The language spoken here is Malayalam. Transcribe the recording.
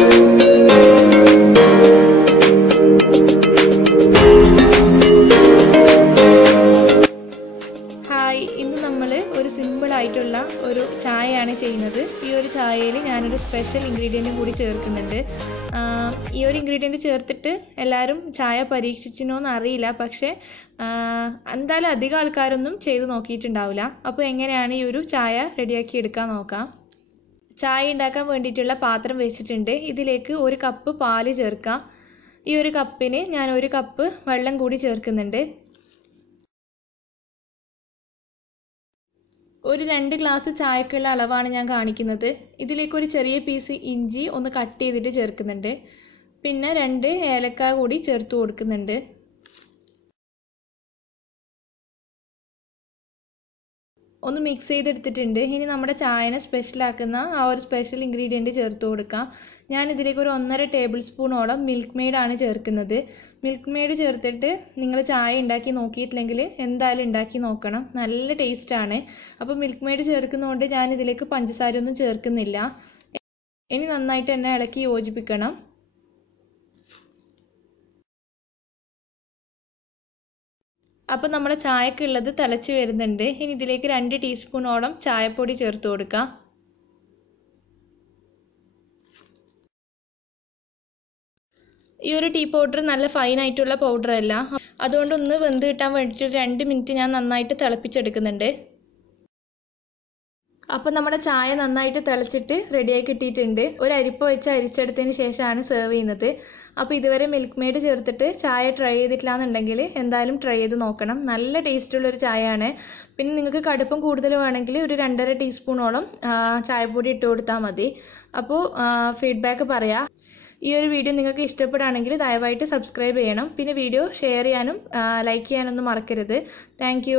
ഹായ്, ഇന്ന് നമ്മൾ ഒരു സിമ്പിൾ ആയിട്ടുള്ള ഒരു ചായയാണ് ചെയ്യുന്നത്. ഈ ഒരു ചായയിൽ ഞാനൊരു സ്പെഷ്യൽ ഇൻഗ്രീഡിയൻറ്റും കൂടി ചേർക്കുന്നുണ്ട്. ഈ ഒരു ഇൻഗ്രീഡിയൻറ്റ് ചേർത്തിട്ട് എല്ലാവരും ചായ പരീക്ഷിച്ചിനോന്ന് അറിയില്ല, പക്ഷേ എന്തായാലും അധികം ആൾക്കാരൊന്നും ചെയ്ത് നോക്കിയിട്ടുണ്ടാവില്ല. അപ്പോൾ എങ്ങനെയാണ് ഈ ഒരു ചായ റെഡിയാക്കി എടുക്കാൻ നോക്കാം. ചായ ഉണ്ടാക്കാൻ വേണ്ടിയിട്ടുള്ള പാത്രം വെച്ചിട്ടുണ്ട്. ഇതിലേക്ക് 1 കപ്പ് പാല് ചേർക്കാം. ഈ ഒരു കപ്പിന് ഞാൻ 1 കപ്പ് വെള്ളം കൂടി ചേർക്കുന്നുണ്ട്. ഒരു 2 ഗ്ലാസ് ചായക്കുള്ള അളവാണ് ഞാൻ കാണിക്കുന്നത്. ഇതിലേക്ക് ഒരു ചെറിയ പീസ് ഇഞ്ചി ഒന്ന് കട്ട് ചെയ്തിട്ട് ചേർക്കുന്നുണ്ട്. പിന്നെ 2 ഏലക്ക കൂടി ചേർത്ത് കൊടുക്കുന്നുണ്ട്. ഒന്ന് മിക്സ് ചെയ്തെടുത്തിട്ടുണ്ട്. ഇനി നമ്മുടെ ചായനെ സ്പെഷ്യലാക്കുന്ന ആ ഒരു സ്പെഷ്യൽ ഇൻഗ്രീഡിയൻറ്റ് ചേർത്ത് കൊടുക്കാം. ഞാൻ ഇതിലേക്ക് ഒരു 1.5 ടേബിൾ സ്പൂണോളം മിൽക്ക് മെയ്ഡാണ് ചേർക്കുന്നത്. മിൽക്ക് മെയ്ഡ് ചേർത്തിട്ട് നിങ്ങൾ ചായ ഉണ്ടാക്കി നോക്കിയിട്ടില്ലെങ്കിൽ എന്തായാലും ഉണ്ടാക്കി നോക്കണം, നല്ല ടേസ്റ്റാണ്. അപ്പോൾ മിൽക്ക് മെയ്ഡ് ചേർക്കുന്നതുകൊണ്ട് ഞാൻ ഇതിലേക്ക് പഞ്ചസാരയൊന്നും ചേർക്കുന്നില്ല. ഇനി നന്നായിട്ട് തന്നെ ഇളക്കി യോജിപ്പിക്കണം. അപ്പോൾ നമ്മുടെ ചായക്കുള്ളത് തിളച്ച് വരുന്നുണ്ട്. ഇനി ഇതിലേക്ക് 2 ടീസ്പൂണോളം ചായപ്പൊടി ചേർത്ത് കൊടുക്കാം. ഈ ഒരു ടീ പൗഡർ നല്ല ഫൈനായിട്ടുള്ള പൗഡർ അല്ല, അതുകൊണ്ട് ഒന്ന് വെന്ത് കിട്ടാൻ വേണ്ടിയിട്ട് 2 മിനിറ്റ് ഞാൻ നന്നായിട്ട് തിളപ്പിച്ചെടുക്കുന്നുണ്ട്. അപ്പോൾ നമ്മുടെ ചായ നന്നായിട്ട് തിളച്ചിട്ട് റെഡിയായി കിട്ടിയിട്ടുണ്ട്. ഒരു അരിപ്പ വെച്ച് അരിച്ചെടുത്തതിന് ശേഷമാണ് സെർവ് ചെയ്യുന്നത്. അപ്പോൾ ഇതുവരെ മിൽക്ക് മെയ്ഡ് ചേർത്തിട്ട് ചായ ട്രൈ ചെയ്തിട്ടില്ല എന്നുണ്ടെങ്കിൽ എന്തായാലും ട്രൈ ചെയ്ത് നോക്കണം, നല്ല ടേസ്റ്റുള്ളൊരു ചായയാണ്. പിന്നെ നിങ്ങൾക്ക് കടുപ്പം കൂടുതൽ വേണമെങ്കിൽ ഒരു 2.5 ടീസ്പൂണോളം ചായപ്പൊടി ഇട്ട് കൊടുത്താൽ മതി. അപ്പോൾ ഫീഡ്ബാക്ക് പറയാം. ഈ ഒരു വീഡിയോ നിങ്ങൾക്ക് ഇഷ്ടപ്പെടുകയാണെങ്കിൽ ദയവായിട്ട് സബ്സ്ക്രൈബ് ചെയ്യണം. പിന്നെ വീഡിയോ ഷെയർ ചെയ്യാനും ലൈക്ക് ചെയ്യാനൊന്നും മറക്കരുത്. താങ്ക്